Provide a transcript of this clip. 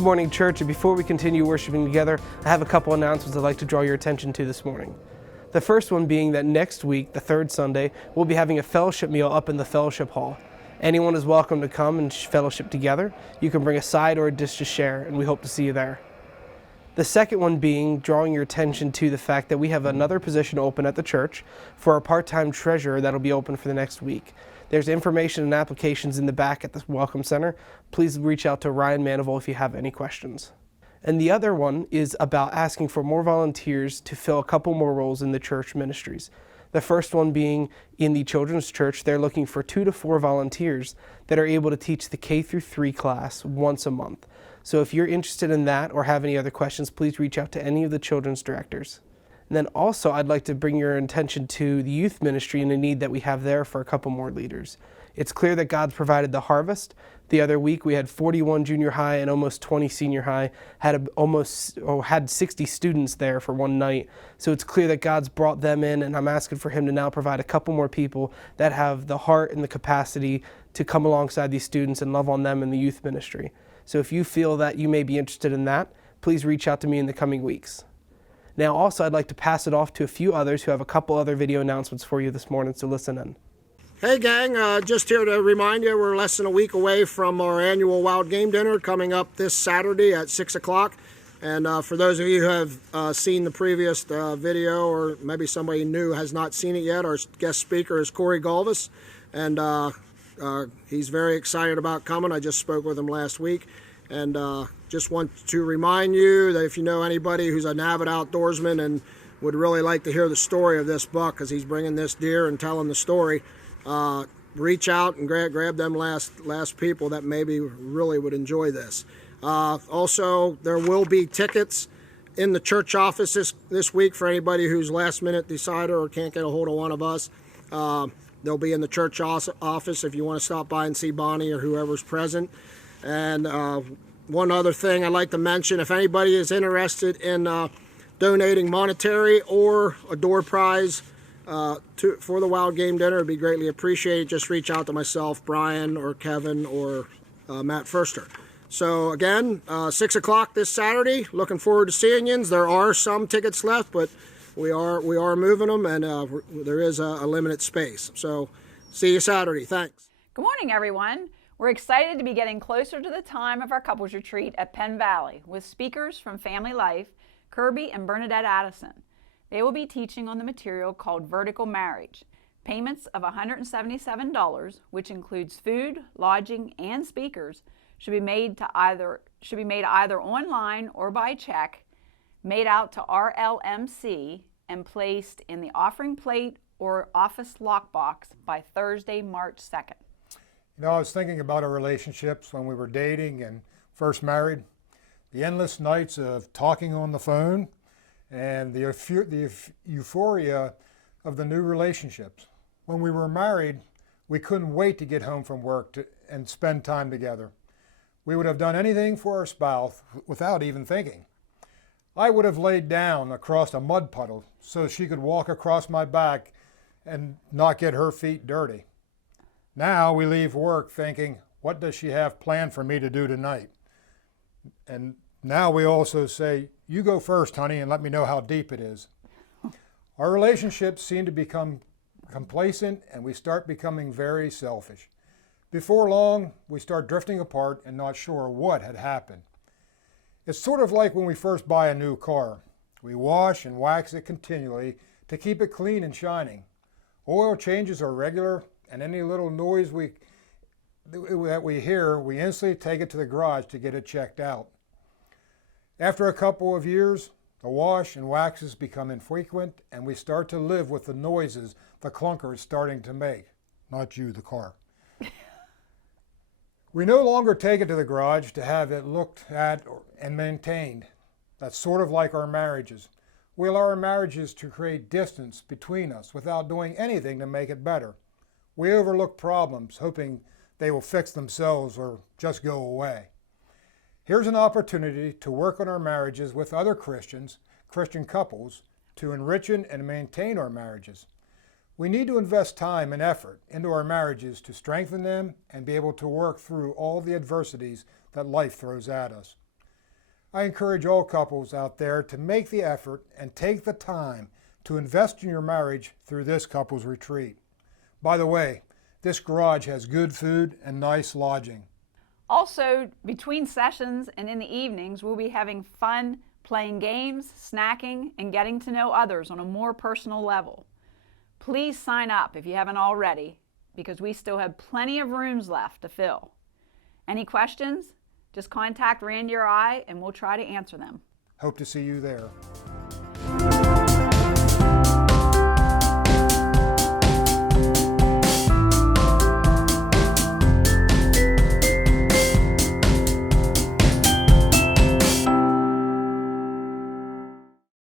Good morning, church, and before we continue worshiping together, I have a couple announcements I'd like to draw your attention to this morning. The first one being that next week, the third Sunday, we'll be having a fellowship meal up in the fellowship hall. Anyone is welcome to come and fellowship together. You can bring a side or a dish to share, and we hope to see you there. The second one being drawing your attention to the fact that we have another position open at the church for our part-time treasurer that'll be open for the next week. There's information and applications in the back at the Welcome Center. Please reach out to Ryan Manival if you have any questions. And the other one is about asking for more volunteers to fill a couple more roles in the church ministries. The first one being in the children's church, they're looking for 2 to 4 volunteers that are able to teach the K-3 class once a month. So if you're interested in that or have any other questions, please reach out to any of the children's directors. And then also, I'd like to bring your attention to the youth ministry and the need that we have there for a couple more leaders. It's clear that God's provided the harvest. The other week, we had 41 junior high and almost 20 senior high, had 60 students there for one night. So it's clear that God's brought them in, and I'm asking for Him to now provide a couple more people that have the heart and the capacity to come alongside these students and love on them in the youth ministry. So if you feel that you may be interested in that, please reach out to me in the coming weeks. Now also, I'd like to pass it off to a few others who have a couple other video announcements for you this morning, so listen in. Hey gang, just here to remind you we're less than a week away from our annual Wild Game Dinner coming up this Saturday at 6 o'clock. And for those of you who have seen the previous video, or maybe somebody new has not seen it yet, our guest speaker is Corey Galvis, and he's very excited about coming. I just spoke with him last week. And just want to remind you that if you know anybody who's an avid outdoorsman and would really like to hear the story of this buck, because he's bringing this deer and telling the story, reach out and grab them last people that maybe really would enjoy this. Also, there will be tickets in the church office this week for anybody who's last minute decider or can't get a hold of one of us. They'll be in the church office if you want to stop by and see Bonnie or whoever's present. And one other thing I'd like to mention, if anybody is interested in donating monetary or a door prize for the Wild Game Dinner, it'd be greatly appreciated. Just reach out to myself, Brian, or Kevin, or Matt Furster. So again, 6 o'clock this Saturday. Looking forward to seeing you. There are some tickets left, but we are moving them, and there is a limited space. So see you Saturday. Thanks. Good morning, everyone. We're excited to be getting closer to the time of our couples retreat at Penn Valley with speakers from Family Life, Kirby and Bernadette Addison. They will be teaching on the material called Vertical Marriage. Payments of $177, which includes food, lodging, and speakers, should be made either online or by check, made out to RLMC and placed in the offering plate or office lockbox by Thursday, March 2nd. You know, I was thinking about our relationships when we were dating and first married. The endless nights of talking on the phone and the euphoria of the new relationships. When we were married, we couldn't wait to get home from work and spend time together. We would have done anything for our spouse without even thinking. I would have laid down across a mud puddle so she could walk across my back and not get her feet dirty. Now we leave work thinking, what does she have planned for me to do tonight? And now we also say, you go first, honey, and let me know how deep it is. Our relationships seem to become complacent, and we start becoming very selfish. Before long, we start drifting apart and not sure what had happened. It's sort of like when we first buy a new car. We wash and wax it continually to keep it clean and shining. Oil changes are regular, and any little noise that we hear, we instantly take it to the garage to get it checked out. After a couple of years, the wash and waxes become infrequent, and we start to live with the noises the clunker is starting to make. Not you, the car. We no longer take it to the garage to have it looked at and maintained. That's sort of like our marriages. We allow our marriages to create distance between us without doing anything to make it better. We overlook problems, hoping they will fix themselves or just go away. Here's an opportunity to work on our marriages with other Christian couples, to enrich and maintain our marriages. We need to invest time and effort into our marriages to strengthen them and be able to work through all the adversities that life throws at us. I encourage all couples out there to make the effort and take the time to invest in your marriage through this couples retreat. By the way, this garage has good food and nice lodging. Also, between sessions and in the evenings, we'll be having fun playing games, snacking, and getting to know others on a more personal level. Please sign up if you haven't already, because we still have plenty of rooms left to fill. Any questions? Just contact Randy or I, and we'll try to answer them. Hope to see you there.